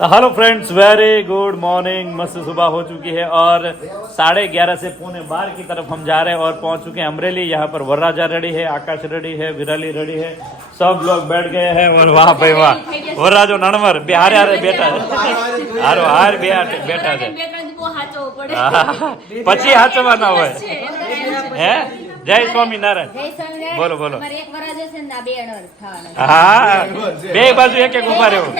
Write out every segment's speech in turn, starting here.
Hello friends, very good morning. मस्त सुबह हो चुकी है और 11:30 से 11:45 की तरफ हम जा रहे हैं और पहुंच चुके हैं अमरेली। यहाँ पर वरराजा रेडी है, आकाश रेडी है, विराली रेडी है, सब लोग बैठ गए हैं। और वाह भाई वाह, वरराजो नणवर बिहारे हारे बेटा है, हारो हार बेटा है। પછી હાચવાના હોય હે। જય સ્વામિનારાયણ। બોલો બોલો। હા, બે બાજુ એક એક ઉભા રહ્યો,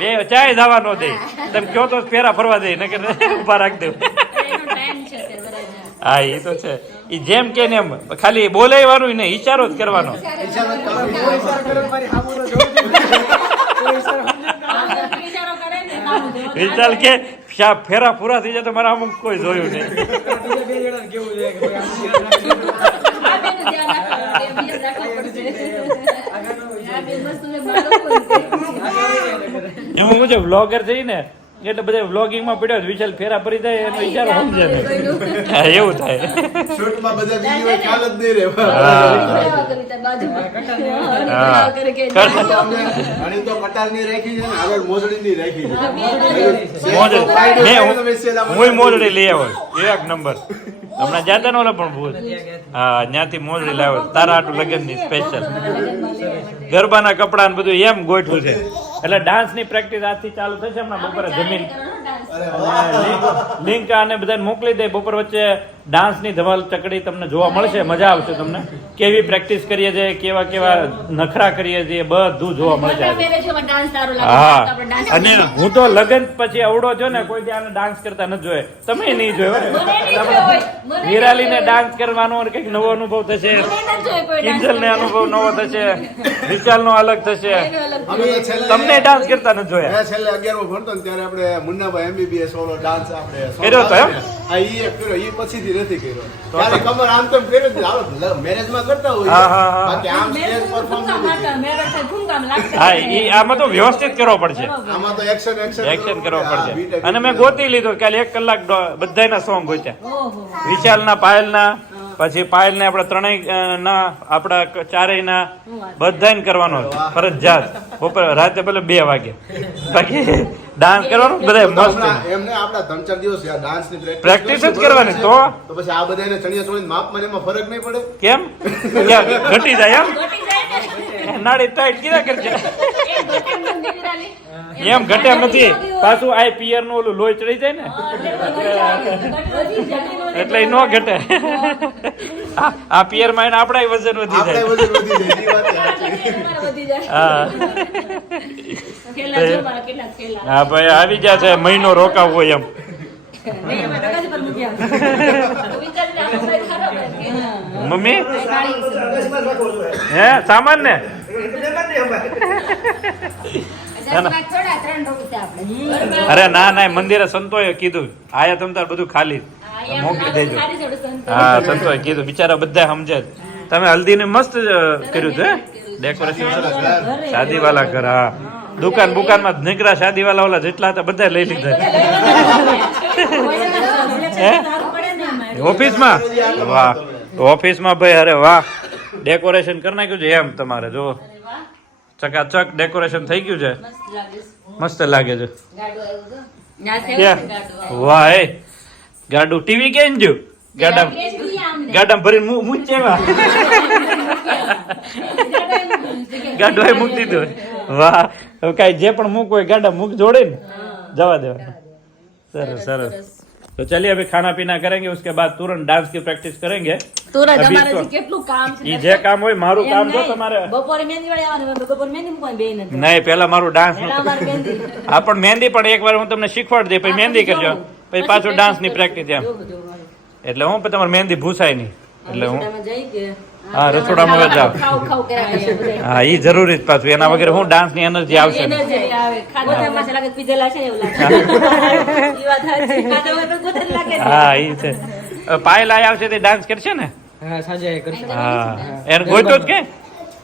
બે ચાય જવા નો દે। તમે કયો તો ફેરા ફરવા દે, ને કે ઉભા રાખી દેવું। હા, એ તો છે। એ જેમ કે ને એમ ખાલી બોલાવવાનું ને ઈશારો જ કરવાનો। વિચાર કે ફેરા પૂરા થઈ જાય તો મારા અમુક કોઈ જોયું નહીં। એમાં હું જે વ્લોગર જઈ ને એટલે બધા વ્લોગિંગ માં પડ્યો વિશાલ ફેરા ફરી જાય એનો ઈશારો સમજે ને, એવું થાય। શૂટમાં બધા વિડિયો ખ્યાલ જ નહીં રહે। ઘણી તો કટારની રાખી છે ને, આગળ મોજડીની રાખી છે। હું મોજડી લઈ આવ્યો એક નંબર, હમણાં જાતા નો પણ ભૂલ। હા, ત્યાંથી મોજડી લાવ્યો તારા આટલું લગન ની સ્પેશિયલ। ગરબાના કપડા ને બધું એમ ગોઠવું છે। એટલે ડાન્સ ની પ્રેક્ટિસ આજથી ચાલુ થશે। હમણાં બપોરે જમીન લિંક અને બધાને મોકલી દે। બપોર વચ્ચે ડાન્સ ની ધમાલ ચકડી તમને જોવા મળશે, મજા આવશે તમને। કેવી પ્રેક્ટિસ કરીએ છીએ, કેવા કેવા નખરા કરીએ છીએ, બધું જોવા મળશે। હા, અને હું તો લગન પછી અવડો છો ને, કોઈ ત્યાં ડાન્સ કરતા નથી જોયે, તમે નહીં જોયો। વિરાલી ને ડાન્સ કરવાનો કઈક નવો અનુભવ થશે, કિંજલ ને અનુભવ નવો થશે, વિશાલ નો અલગ થશે। તમને ડાન્સ કરતા નથી જોયા। છેલ્લે 11 ભણતો ને ત્યારે આપણે મુન્નાભાઈ MBBS વાળો ડાન્સ આપણે કર્યો તો એમ? હા, ઈ એક કર્યો, ઈ પછીથી નથી કર્યો। ત્યારે કમર આમ તેમ કર્યો જ, હાલો મેરેજમાં કરતા હોય, બાકી આમ સ્ટેજ પરફોર્મ હા, ઈ આમાં તો વ્યવસ્થિત કરવો પડશે, આમાં તો એક્શન કરવો પડશે। અને મેં ગોતી લીધો કાલે 1 કલાક બધાના સોંગ ગોત્યા, વિશાલ ના, પાયલ ના, પછી પાયલ ને આપડા ત્રણેય ના, આપડા ચારેય ના, બધાને કરવાનો ફરજિયાત। બપોર રાતે ભલે 2 વાગે, બાકી ડાન્સ કરવાનો બધા મસ્ત। એમને આપડા 3-4 દિવસ ડાન્સ ની પ્રેક્ટિસ જ કરવાની। તો પછી આ બધાને ચણિયા ચોળી માપમાં એમાં ફરક નહીં પડે કેમ? ઘટી જાય એમ? નાડી ટાઈટ કીધા કરજે, એમ ઘટે એમ નથી। પાછું આ પિયર નું ઓલું લોહી ચડી જાય ને, એટલે ન ઘટે। આ પિયર માં આપડા વજન વધી જાય। હા ભાઈ, આવી ગયા છે, મહિનો રોકાવો એમ। મમ્મી હે સામાન ને અરે ના ના, મંદિરે સંતોએ કીધું આયા તમ તાર બધું ખાલી મોકલી દેજો। હા, સંતોએ કીધું, બિચારા બધા સમજે। તમે હલ્દી ને મસ્ત કર્યું છે, ડેકોરેશન સરસ, શાદી વાળા ઘર। હા, દુકાન બુકાન માં નીકળ્યા શાદી વાળા ઓલા જેટલા હતા બધા લઈ લીધા। ઓફિસ માં? વાહ, ઓફિસ માં ભાઈ, અરે વાહ, ડેકોરેશન કરી નાખ્યું છે એમ તમારે। જો ચકાચક ડેકોરેશન થઈ ગયું છે, મસ્ત લાગે છે। વાહ, એ ગાડું ટીવી કેમ જો ગાડા ભરીને મૂંચેવા ગાડું મૂકી દીધું। વાહ, કઈ જે પણ મૂક હોય ગાડા મૂક જોડે ને જવા દેવા। સરસ સરસ। तो चलिए अभी खाना पीना करेंगे, उसके बाद तुरंत डांस की प्रैक्टिस करेंगे। तुरंत हमारे કેટલું કામ છે, ઈ જે કામ હોય મારું કામ જો તમારે બપોરે મહેંદી વાળી આવવાનું, બપોરે મહેંદી મૂકવાની બે નથી। નહીં, પહેલા મારું ડાન્સ નું। મહેંદી હા, પણ મહેંદી પણ એકવાર હું તમને શીખવાડી દે, પછી મહેંદી કરજો, પછી પાછું ડાન્સ ની પ્રેક્ટિસ એમ। એટલે હું તમારે મહેંદી ભૂસાય નહીં, એટલે હું હા રસોડામાં જાવ। હા, ઈ જરૂરી જ પાછું, એના વગર હું ડાન્સ ની એનર્જી આવશે। હા, ઈ છે। પાયલ આય આવશે તે ડાન્સ કરશે ને? હા, સાંજે કરશે। હા, એને ગોઈતો જ કે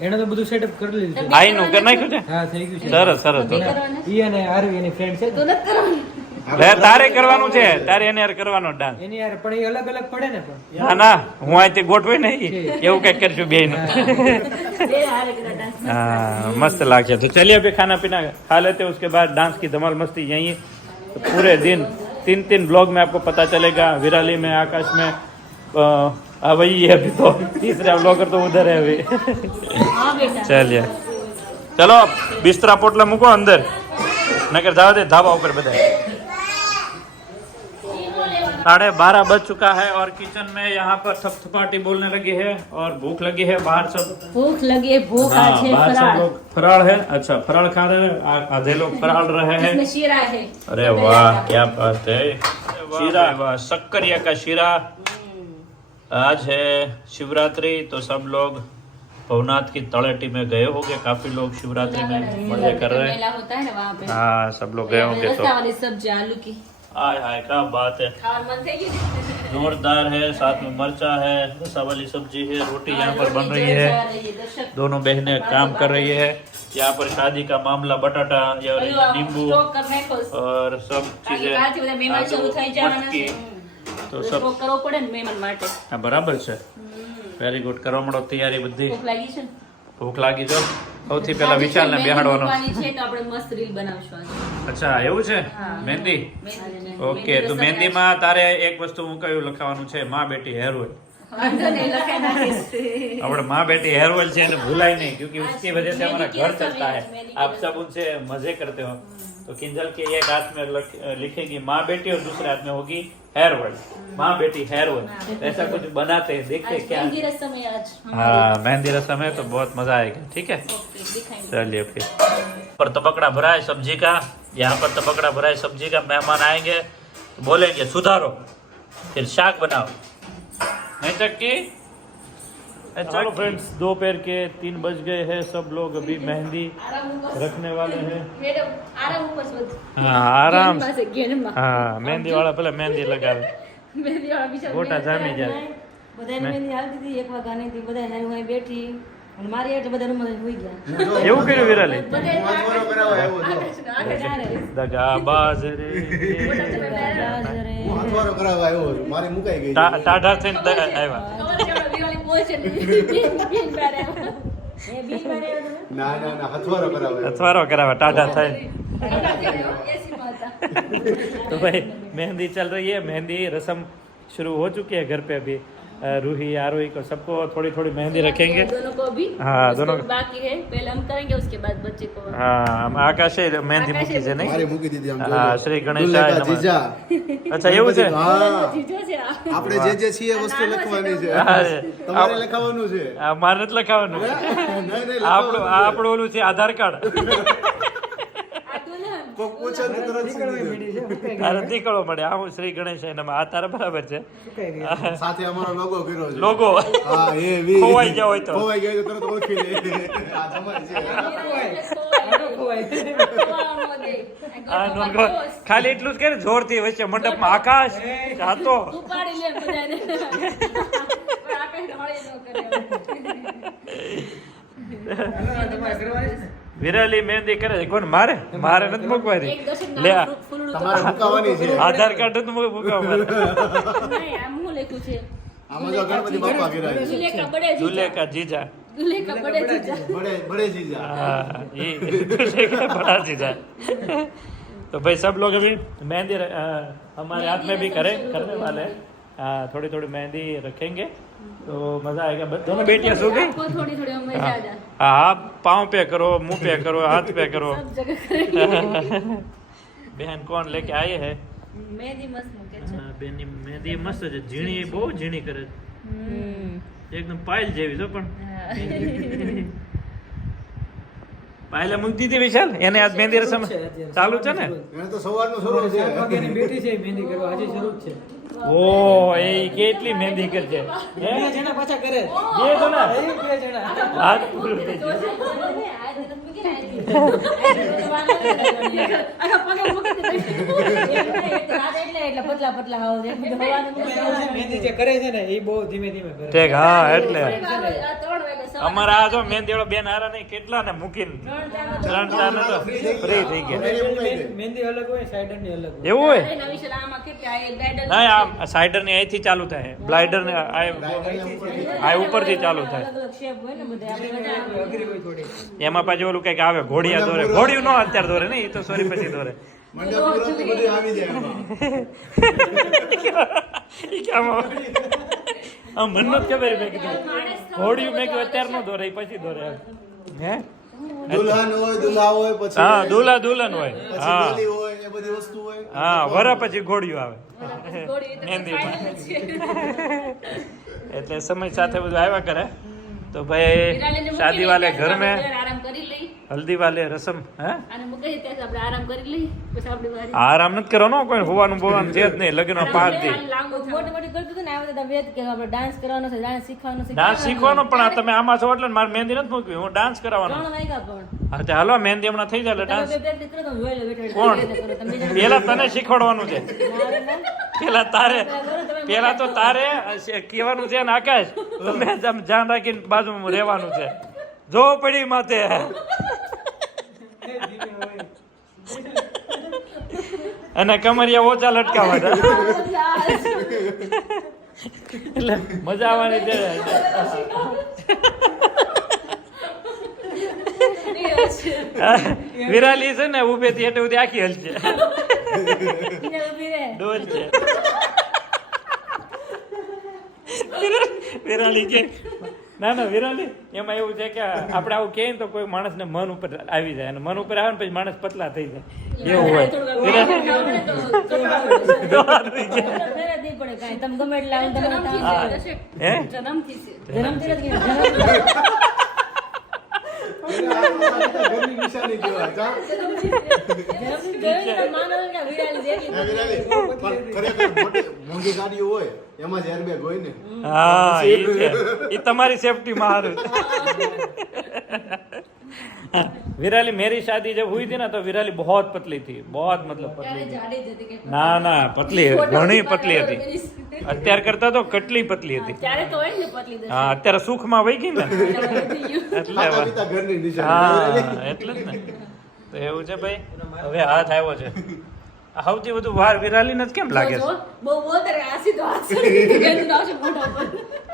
એને તો બધું સેટઅપ કરી લીધું છે। આઈ નું કરી નાખ્યું છે? હા, થઈ ગયું છે। સરસ સરસ। ઈ અને આરવી એની ફ્રેન્ડ છે, લે તારે કરવાનું છે, તારે એને યાર કરવાનો ડાન્સ. એની યાર પણ એ અલગ અલગ પડે ને પણ ના ના હું અહીંથી ગોઠવી નહીં એવું કઈક કરશું બે નું. બે હારે બધા dance મસ્ત हाँ मस्त लागे तो चलिए अभी खाना पीना खा लेते हैं उसके बाद डांस की धमाल मस्ती यही तो पूरे दिन 3 ब्लॉग में आपको पता चलेगा विराली में आकाश में वही है अभी तो तीसरा ब्लॉगर तो उधर है अभी હા બેટા चलिए चलो बिस्तरा पोटला मुको अंदर नगर जाओ दे धाबा ऊपर बताए 12:30 बज चुका है और किचन में यहाँ पर थपथपाटी बोलने लगी है और भूख लगी है बाहर सब ભૂખ લગી है, भूख हाँ, आज है बाहर सब फराळ लोग फराळ है अच्छा फराळ खा रहे हैं आधे लोग फराळ रहे हैं इसमें शीरा है अरे वाह क्या बात है शीरा वाह शक्करिया का शीरा आज है शिवरात्रि तो सब लोग भवनाथ की तलेटी में गए होंगे काफी लोग शिवरात्रि में मजे कर रहे हैं मेला होता है ना वहाँ पे हाँ सब लोग गए होंगे तो रस्ता वाली सब्जी आलू की हाय हाय क्या बात है खावन मन થઈ ગયું जोरदार है साथ में मरचा है रसा वाली सब्जी है रोटी यहाँ पर बन रही है दोनों बहनें काम कर रही है यहाँ पर शादी का मामला बटाटा या नींबू સ્ટોક કરને કો और सब चीजें કાલથી બધા મહેમાન શરૂ થઈ જવાના मटकी છે तो તો सब સ્ટોક કરવો પડે ને મહેમાન માટે हाँ बराबर છે વેરી ગુડ કરો મળો તૈયારી બધી ભૂખ લાગી છે ને ભૂખ લાગી જો સૌથી પહેલા વિચારને બેહાડવાનો મહેંદી મૂકવાની છે તો આપણે મસ્ત રીલ બનાવશું આજે અચ્છા એવું છે મહેંદી ઓકે તો મહેંદીમાં તારે એક વસ્તુ હું કયું લખાવાનું છે માં બેટી हेयर ऑयल વાંધો નહીં, લખાઈ નાખીશ. આપણે माँ बेटी हेयर ऑयल से भूला ही नहीं क्योंकि उसकी वजह से हमारा घर चलता है आप सब उनसे मजे करते हो तो किंजल के एक हाथ में लिखेगी माँ बेटी और दूसरे हाथ में होगी हेयर ऑयल माँ बेटी हेयर ऑयल ऐसा कुछ बनाते हैं देखते आज हैं क्या मेहंदी रस्म है आज हाँ मेहंदी रस्म है तो बहुत मजा आएगा ठीक है ओके, दिखाएंगे। चलिए फिर पर तबकड़ा भरा है सब्जी का यहाँ पर तबकड़ा भरा है सब्जी का मेहमान आएंगे तो बोलेंगे सुधारो फिर शाक बनाओ नहीं चक्की चलो फ्रेंड्स दोपहर के 3 बज गए हैं सब लोग अभी मेहंदी આરામ ઉપર रखने वाले हैं મેડમ આરામ ઉપર શોધ. हाँ आराम ઘેર પાસે ઘેરમાં. हाँ मेहंदी वाला पहले मेहंदी लगावे મહેંદી વાળા બિચારા ગોટા જામી જાય બધાને મહેંદી હાલતી હતી, એક વાગ્યાની હતી, બધા હારી હું અહીં બેઠી અને મારી એટલે બધા રૂમમાં સુઈ ગયા. એવું કર્યું વિરાલી બધાએ વાંચવાનો કરાવવા આવ્યો હતો. આગળ ચાલે. દગાબાજ રે ગોટા ચલાવ્યા રે. હું હથવારો કરાવવા આવ્યો હતો. મારી મુકાઈ ગઈ ટાઢા થઈને આવ્યા ખબર છે આપણે વિરાલી પહોંચે ને બીન બારે આવ્યા. એ બીન બારે આવ્યો તમે? ના ના ના હથવારો કરાવવા અથવારો કરાવે ટાઢા થાય એસીમાં હતા. तो भाई मेहंदी चल रही है मेहंदी रस्म शुरू हो चुकी है घर पे अभी रूही आरोही को सबको थोड़ी थोड़ी मेहंदी रखेंगे दोनों को भी हाँ, दोनों उसको बाकी है, पहले हम करेंगे उसके बाद बच्चे को हाँ हम आकाशे मेहंदी મૂકી છે નહીં મારી મૂકી દીધી આમ હા શ્રી ગણેશાય દુલ્લેખા નમઃ જીજા. અચ્છા એવું છે હા જીજો છે આ. આપણે જે છીએ એ વસ્તુ લખવાની છે હા, તમારે લખાવાનું છે આ મારે નથી લખાવાનું નહીં નહીં આપણું આપણું ઓલું છે આધાર કાર્ડ આ દુલ્હન. કોક પૂછે તો તરત શીખી દીધું. તારે નીકળવો મળે આ હું શ્રી ગણેશાય નમઃ આ તારા બરાબર છે સુકાઈ ગઈ સાથે અમારો લોગો કર્યો છે લોગો હા એ વી ખોવાઈ ગયા હોય તો. ખોવાઈ ગયો હોય તો તરત ઓળખી લે આ તમારી છે ખોવાનો દે. આ નોંધો. ખાલી એટલું જ કે જોરથી વચ્ચે મંડપમાં આકાશ જાતો ઉપાડી લે બધાને. પણ આકાશ ઢોળી ન કરે. તમારે કરવાની છે ને? વિરાલી મહેંદી કરે છે કોણ મારે મારે નથી મૂકવાની એક દર્શક લે નામ ફૂલડું તો તમારે મુકાવાની છે આધાર કાર્ડ નથી મૂકવા મારે નહીં, આમ હું લખ્યું છે આમાં તો ગણપતિ બાપા કર્યા છે દુલેખા બડે જીજા. दूल्हे का जीजा દુલેખા બડે જીજા. બડે બડે જીજા हाँ, ये दूल्हे का बड़ा जीजा तो भाई सब लोग अभी मेहंदी हमारे हाथ में भी करने वाले हैं हाँ थोड़ी थोड़ी मेहंदी रखेंगे तो मजा आएगा दोनों बेटियां सो गई आपको थोड़ी थोड़ी हम मजा आ जाए. हाँ आप पाँव पे करो मुंह पे करो हाथ पे करो सब जगह करेंगे. बहन कौन लेके आए है મહેંદી મસ્ત મૂકે છે. બેનની મહેંદી મસ્ત છે ઝીણી બહુ ઝીણી કરે છે એકદમ પાયલ જેવી છે પણ પાયલે મૂકી દીધી વિશાલ એને આજ મહેંદી રસમ ચાલુ છે ને એને તો સવારનો શરૂ છે 7 વાગ્યાની બેઠી છે મહેંદી કરવા હજી શરૂ જ છે ઓ એ કેટલી મહેંદી કરશે હે? બે જણા પાછા કરે બે જણા એ બે જણા હાથ પૂરું થઈ ગયું. આ દિવસ મૂકી ને આ દિવસ. આખા પગે મૂકી દીધા. રાત એટલે પતલા પતલા હાવ છે. હવાનું મૂકી મહેંદી જે કરે છે ને એ બહુ ધીમે ધીમે કરે ઠીક હા એટલે આ 3 અમારા આ જો મહેંદી વાળો બેન હારા નહીં કેટલા ને મૂકીને 3-4 ને તો ફ્રી થઈ ગયા. મહેંદી અલગ હોય સાઈડર ની અલગ હોય. એવું હોય નવી છે આમાં કેટલા આ બ્રાઇડલ ના આ સાઈડર ની અહીંથી ચાલુ થાય બ્લાઇડર ને આ ઉપરથી ચાલુ થાય. અલગ અલગ શેપ હોય ને બધા આપણે અઘરી હોય થોડી. એમાં પાછું ઓલું કઈક આવે ઘોડિયા દોરે ઘોડિયું નો અત્યારે દોરે ને એ તો સોરી પછી દોરે. મંડપ પૂરો તો બધું આવી જાય એમાં. ઈ કેમ આવે? આ મન નો ખબર મેં કીધું ઘોડિયું મેં કીધું અત્યારે નો દોરે ઈ પછી દોરે હે દુલ્હન હોય દુલ્હા હોય પછી હા દુલ્હા દુલ્હન હોય પછી હા ડોલી હોય એ બધી વસ્તુ હોય. હા વરા પછી ઘોડિયું આવે થોડી તો મહેંદીમાં. final છે. એટલે સમય સાથે બધું આવ્યા કરે તો ભાઈ શાદી વાલે ઘર મેં આરામ કરી લઈ હલ્દી વાલે રસમ હે અને મૂકી ત્યાં આપણે આરામ કરી લઈ પછી આપણી વારી આરામ નથી કરવાનો કોઈ હોવાનું બોવાનું છે જ નહીં લગ્ન 5 દી લાંબુ મોટી મોટી કરતું હતું ને આ બધા વેદ કે આપણે ડાન્સ કરવાનો છે ડાન્સ શીખવાનો છે ડાન્સ શીખવાનો પણ આ તમે આમાં છો એટલે મારે મહેંદી નથી મૂકવી હું ડાન્સ કરાવવાનો 3 વાગ્યા પણ હા તે હાલો મહેંદી હમણાં થઈ જાય એટલે ડાન્સ તમે પ્રેક્ટિસ કરો તો હું જોઈ લો બેઠા કોણ? કરો તમે જરા પેલા તને શીખવાડવાનું છે પેલા તારે પેલા તો તારે કહેવાનું છે ને આકાશ તમે ધ્યાન રાખીને બાજુમાં રહેવાનું છે જો પડી માથે અને કમરિયા ઓછા લટકાવા એટલે મજા આવવાની છે. વિરાલી છે ને ઉભેથી એટલે બધી આખી હલશે ડોલ છે વિરાલી કે ના ના વિરાલી એમાં એવું છે કે આપણે આવું કહીએ ને તો કોઈ માણસને મન ઉપર આવી જાય અને મન ઉપર આવે ને પછી માણસ પતલા થઈ જાય એવું હોય. દોડવી છે. તમે ગમે એટલે આવીને તમે કામ કરો. હે જન્મથી છે જન્મથી નથી એને ઘરની નિશાની કહેવાય. જા. જન્મથી જોઈને તો માનો કે વિરાલી જેટલી હે વિરાલી, પણ ખરેખર મોંઘી ગાડીઓ હોય એમાં જ એરબેગ હોય ને. હા એ છે એ તમારી સેફટી માં હારું. विराली मेरी शादी जब हुई थी ना तो विराली बहुत पतली थी बहुत मतलब पतली थी. જાડી જ હતી કે ના ના પતલી ઘણી પતલી હતી અત્યાર કરતા તો કેટલી પતલી હતી. ત્યારે તો હોય ને પતલી દસ હા અત્યારે સુખમાં વહી ગઈ ને એટલે ખાતા પીતા ઘરની નિશાની. હા એટલે જ ને તો એવું છે ભાઈ. હવે હાથ આવ્યો છે સૌથી વધુ વાર વિરાલી ને જ કેમ લાગે છે બહુ બોલતે રે આસી તો આસી ગંદ આવશે મોઢા પર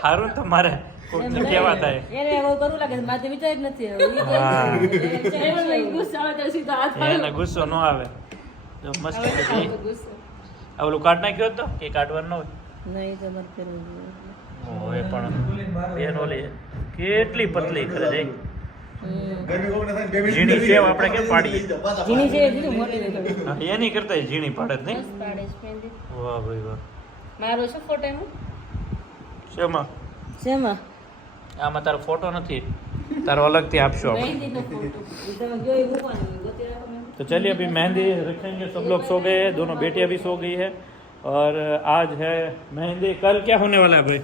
હારું તો મારે કોઈને કેવા થાય એને એવું કરવું લાગે છે માથે વિચાર જ નથી હવે હા. એમાં ગુસ્સો આવે તો સીધો હાથ એને ગુસ્સો ન આવે જો મસ્ત છે પાડો ગુસ્સો આ ઓલું કાઢ નાખ્યો હતો કે કાઢવાનું ન હોય નહીં તો મત કરવું ઓય પણ બેન ઓલી કેટલી પતલી કરે છે ગરમી બહુ ન થાય ને, બે મિનિટ ઝીણી સેવ આપણે કેમ પાડીએ જીની છે જીની મોટી દેખાય હા, એની કરતા ઝીણી પાડે જ નહીં મસ્ત પાડે છે પેન્ડી વાહ ભાઈ વાહ મારો છે ફોટો એમાં શેમાં શેમાં આમાં તારો ફોટો નથી તારો अलग થી આપશો આપણે મહેંદી નો ફોટો એ તમે જોઈ મૂકવાનું ગોતી રાખો મેં तो चलिए अभी मेहंदी रखेंगे सब लोग सो गए हैं दोनों बेटियां भी सो गई है और आज है मेहंदी कल क्या होने वाला है भाई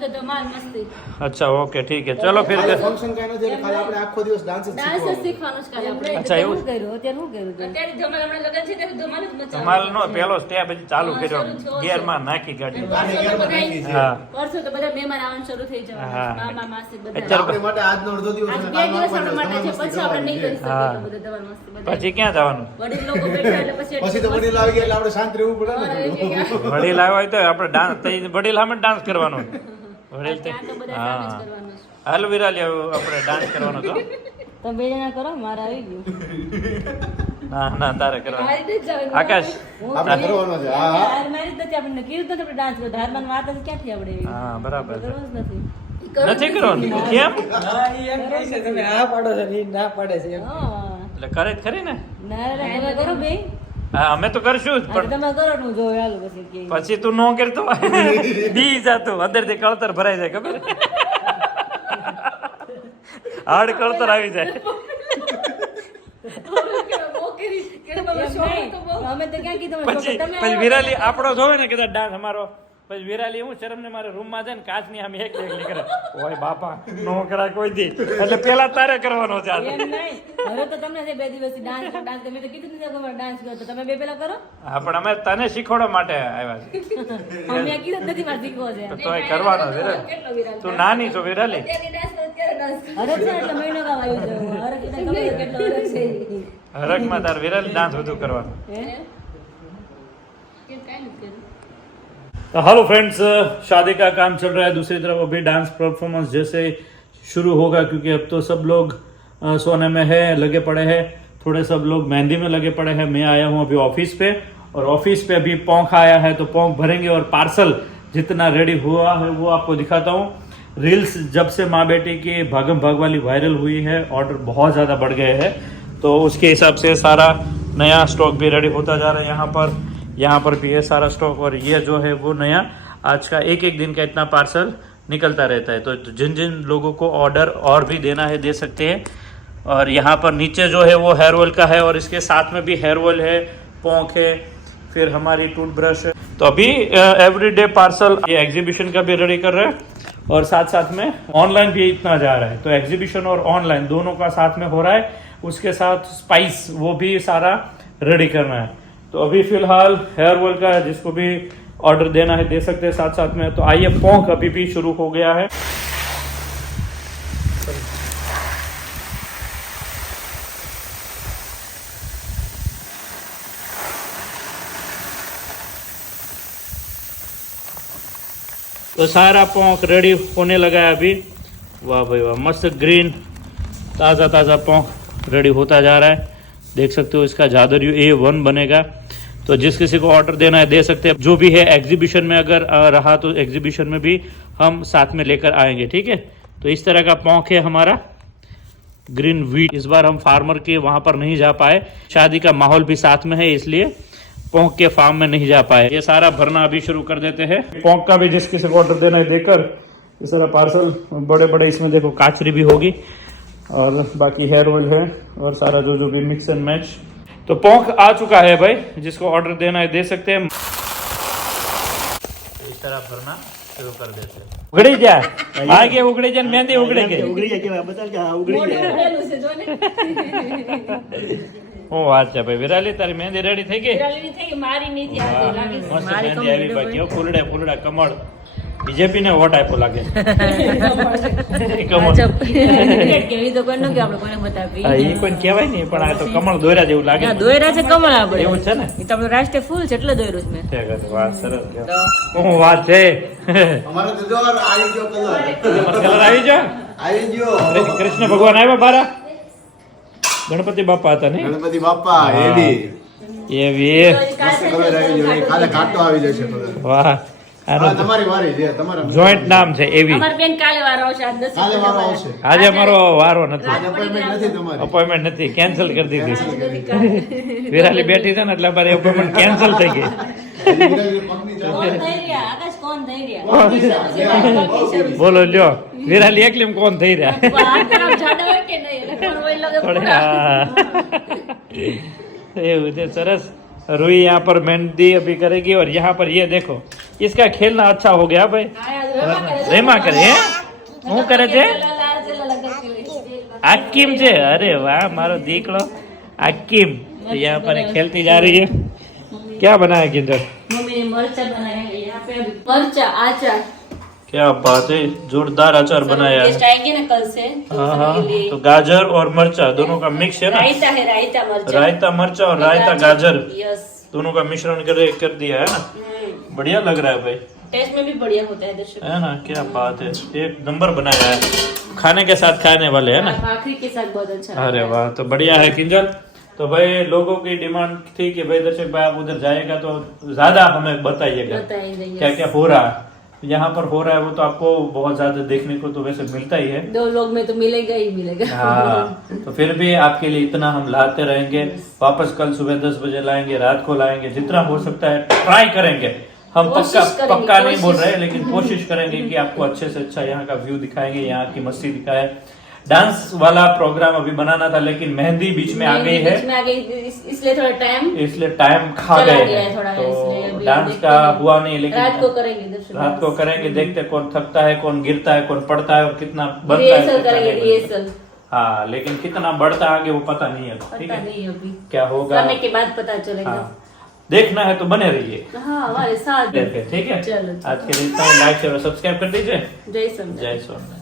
તો ધમાલ મસ્તી अच्छा ओके ठीक है चलो फिर કાલે ફંક્શન કાંઈ નથી એટલે ખાલી આપણે આખો દિવસ ડાન્સ જ ડાન્સ શીખવાનો. શીખવાનું છે કાલે આપણે અચ્છા, એવું? શું કર્યું અત્યારે શું કર્યું અત્યારે ધમાલ હમણાં લગન છે ત્યારે ધમાલ જ મચાવવાનું. તમારે નો પેલો સ્ટેપ હજી ચાલુ હા, કર્યો શરૂ થયો છે. ગેરમાં નાખી ગાડી ગાડી પરસો તો ગેરમાં બધાય- નાખી છે. હા પરસો તો બધા મહેમાન આવવાનું શરૂ થઈ જવાનું હા. મામા માસી બધા અત્યારે આપણે માટે આજનો અડધો દિવસ આજ અને બે કાલનો દિવસ આપણને આપણા માટે છે ધમાલ મસ્તી પછી આપણે નહીં કરી કરવાની હા. શકીએ બધું ધમાલ મસ્તી બધા પછી ક્યાં જવાનું વડીલ લોકો બેઠા એટલે પછી છે. પછી તો વડીલ આવી ગયા એટલે આપણે શાંત રહેવું પડે ને હા, થોડું. કે ક્યાં- વડીલ આવ્યા હોય તો આપણે ડાન્સ વડીલ સામે ડાન્સ કરવાનો વડીલ તે ત્યાં તો બધા સામે જ હા કરવાનું છે. હાલ વિરાલી આપણે ડાન્સ કરવાનો તો તમે બે જણા કરો મારે આવી ગયું ના ના તારે કરવાનો આ રીતે જ જવાનું. આકાશ હું આપણે કરી- કરવાનો છે. હા, હા. હાર મારી જ નથી આપણને કીધું જ નથી આપણે ડાન્સ કરતા હારમાં વાત જ ક્યાંથી આપણે એવી? હા બરાબર છે કરવું જ નથી નથી કરવાનું કેમ હા ઈ એમ કહે છે તમે હા પાડો છો ને ઈ ના પાડે છે એમ. હા. એટલે કરે જ ખરી ને ના રે, તમે કરો બે હા અમે તો કરશું જ પણ તમે કરો ને હું જોઉં હાલો પછી કે પછી તું નો કરતો બી જાતું અંદર થી કળતર ભરાઈ જાય ખબર હાડ કળતર આવી જાય એમ નહીં. અમે તો ક્યાં કીધું પછી પછી વિરાલી આપણો જોવે ને કદાચ ડાન્સ અમારો પછી વિરાલી હું શરમ ને મારે રૂમમાં જાય ને કાચની આમ એક કરે ઓય બાપા નો કરાય કોઈ દી એટલે પેલા તારે કરવાનો છે આજે. એમ નહીં. હવે તો તમને છે 2 દિવસથી ડાન્સ તમે તો કીધું નથી કે ડાન્સ કરો તો તમે 2 પેલા કરો. હા પણ અમે તને શીખવાડવા માટે આવ્યા છે અમે કીધું જ નથી મારે શીખવો છે. તો તોય કરવાનો વિરાલી. કેટલો વિરાટ તું નાની છો વિરાલી. હરખ છે એટલે મહિનો કામ આવ્યું છે. હરખ એટલે ખબર કેટલો હરખ છે. હરકમાં તાર વિરાલી ડાન્સ વધુ કરવાનો. હે? तो हेलो फ्रेंड्स, शादी का काम चल रहा है, दूसरी तरफ अभी डांस परफॉर्मेंस जैसे शुरू होगा क्योंकि अब तो सब लोग सोने में है लगे पड़े हैं, थोड़े सब लोग मेहंदी में लगे पड़े हैं. मैं आया हूँ अभी ऑफिस पे और ऑफिस पे अभी पोंख आया है तो पोंख भरेंगे और पार्सल जितना रेडी हुआ है वो आपको दिखाता हूँ. रील्स जब से माँ बेटी की भागम भाग वाली वायरल हुई है ऑर्डर बहुत ज़्यादा बढ़ गए हैं तो उसके हिसाब से सारा नया स्टॉक भी रेडी होता जा रहा है. यहाँ पर भी है सारा स्टॉक और ये जो है वो नया आज का एक दिन का इतना पार्सल निकलता रहता है. तो जिन जिन लोगों को ऑर्डर और भी देना है दे सकते हैं. और यहाँ पर नीचे जो है वो हेयर ऑयल का है और इसके साथ में भी हेयर ऑयल है, पोंख है, फिर हमारी टूथब्रश है. तो अभी एवरीडे पार्सल ये एग्जीबिशन का भी रेडी कर रहे हैं और साथ साथ में ऑनलाइन भी इतना जा रहा है. तो एग्जीबिशन और ऑनलाइन दोनों का साथ में हो रहा है. उसके साथ स्पाइस वो भी सारा रेडी करना है. तो अभी फिलहाल हेयर ऑयल का है, जिसको भी ऑर्डर देना है दे सकते हैं साथ साथ में. तो आइए पोंख अभी भी शुरू हो गया है. तो सारा पोंख रेडी होने लगा है अभी. वाह भाई वाह, मस्त ग्रीन ताज़ा ताज़ा पोंख रेडी होता जा रहा है. देख सकते हो इसका जादरियो A1 बनेगा. तो जिस किसी को ऑर्डर देना है दे सकते हैं. जो भी है एग्जीबिशन में अगर रहा तो एग्जीबिशन में भी हम साथ में लेकर आएंगे. ठीक है. तो इस तरह का पोंख है हमारा ग्रीन व्हीट. इस बार हम फार्मर के वहाँ पर नहीं जा पाए, शादी का माहौल भी साथ में है इसलिए पोंख के फार्म में नहीं जा पाए. ये सारा भरना अभी शुरू कर देते हैं. पोंख का भी जिस किसी को ऑर्डर देना है देकर इस तरह पार्सल बड़े बड़े इसमें देखो काचरी भी होगी और बाकी हेयर ऑयल है और सारा जो भी मिक्स एंड मैच. तो पोंख आ चुका है भाई, जिसको ऑर्डर देना है दे सकते हैं. इस तरह भरना शुरू कर देते हैं. उगड़ी जाए आगे उगड़ी जाए मेहंदी उगड़ी गई. મોઢું ઉઘડેલું છે જો ને. હું વાત છે ભાઈ વિરાલી, તારી મહેંદી રેડી થઈ ગઈ? વિરાલીની થઈ ગઈ, મારી નહીં થઈ. આજે લાગી છે. મસ્ત મારી મહેંદી આવી બાકી ફૂલડે ફૂલડા કમળ. બીજેપી ને વોટ આપ્યો લાગે. કમળ કેવી તો કોઈ ન કે આપણે કોઈને બતાવી. હા, ઈ કોઈ કહેવાય નહીં પણ આ તો કમળ દોર્યા જેવું લાગે. ના દોયરા છે કમળ આપણે. એવું છે ને? એ તો આપણું રાષ્ટ્રીય ફૂલ છે એટલે દોયરું છે મેં. ઠીક છે, વાત સરસ છે. તો હું વાત છે. અમારે તો જો આવી ગયો કલર કલર આવી ગયો. આવી ગયો. કૃષ્ણ ભગવાન આવ્યા બારા. ગણપતિ બાપા હતા ને? ગણપતિ બાપા એડી એવી મસ્ત કલર આવી ગયો. કાલે કાટો આવી જશે કલર. વાહ. હા, આનું તમારી વારી છે, તમારા જોઈન્ટ નામ છે એવી. અમાર બેન કાલે વારો આવશે. આજ 10 કાલે વારો આવશે. આજે અમારો વારો નથી, આજે appointment નથી તમારી. અપોઇન્ટમેન્ટ નથી, કેન્સલ કરી દીધી. વિરાલી બેઠી છે ને એટલે અમારી અપોઇન્ટમેન્ટ કેન્સલ થઈ ગઈ. વિરાલી પગની ચાલ. કોણ થઈ રહ્યા? આકાશ કોણ થઈ રહ્યા? બોલો લ્યો, વિરાલી એકલી કોણ થઈ રહ્યા? આ તરફ જાડા હોય કે નહીં? એટલે કોણ હોય લગે થોડી પૂરા. એવું છે. સરસ. रुई यहाँ पर मेहंदी अभी करेगी और यहाँ पर ये देखो इसका खेलना अच्छा हो गया भाई. रेमा करे हैं? હું કરે છે? आकिम છે. अरे वाह मारो દીકરો आकिम. तो यहाँ पर खेलती जा रही है. क्या बनाया किंजर? मम्मी ने मरचा बनाया है यहाँ पे. अभी मरचा आचार. क्या बात है, जोरदार अचार बनाया टेस्ट है. आएंगे ना कल से. हाँ हाँ. तो गाजर और मरचा दोनों का मिक्स है ना? रायता है, रायता मरचा. रायता मरचा और रायता गाजर यस. दोनों का मिश्रण कर दिया है ना? बढ़िया लग रहा है भाई. टेस्ट में भी बढ़िया होता है दर्शक. है ना? क्या बात है, एक नंबर बनाया है. खाने के साथ खाने वाले है ना? भाखरी के साथ बहुत अच्छा. अरे वाह, तो बढ़िया है किंजल. तो भाई लोगों की डिमांड थी कि भाई दर्शक भाई आप उधर जाएगा तो ज्यादा हमें बताइएगा बताइए क्या क्या हो रहा है. यहाँ पर हो रहा है वो तो आपको बहुत ज्यादा देखने को तो वैसे मिलता ही है. 2 लोग में तो मिलेगा ही मिलेगा. हाँ, तो फिर भी आपके लिए इतना हम लाते रहेंगे. वापस कल सुबह 10 बजे लाएंगे, रात को लाएंगे, जितना हो सकता है ट्राई करेंगे. हम पक्का नहीं बोल रहे हैं लेकिन कोशिश करेंगे कि आपको अच्छे से अच्छा यहाँ का व्यू दिखाएंगे, यहाँ की मस्ती दिखाए. डांस वाला प्रोग्राम अभी बनाना था, लेकिन मेहंदी बीच में आ गई है, बीच में आ गई, इसलिए थोड़ा टाइम इसलिए टाइम खा चला गए गया हैं। है थोड़ा, तो इसलिए अभी डांस देखते का हैं। हुआ नहीं, लेकिन रात को करेंगे दर्शन। रात को करेंगे, देखते कौन थकता है, कौन गिरता है, कौन पड़ता है और कितना बनता है, रिहर्सल कितना करेंगे, नहीं बनता। रिहर्सल हाँ, लेकिन कितना बढ़ता आगे वो पता नहीं है, ठीक पता है नहीं अभी, क्या होगा। करने के बाद पता चलेगा। हाँ, देखना है तो बने रहिए, हाँ हमारे साथ ठीक है। चलो, आज के लिए इतना ही, लाइक शेयर और सब्सक्राइब कर दीजिए। जय सोमनाथ। जय सोमनाथ।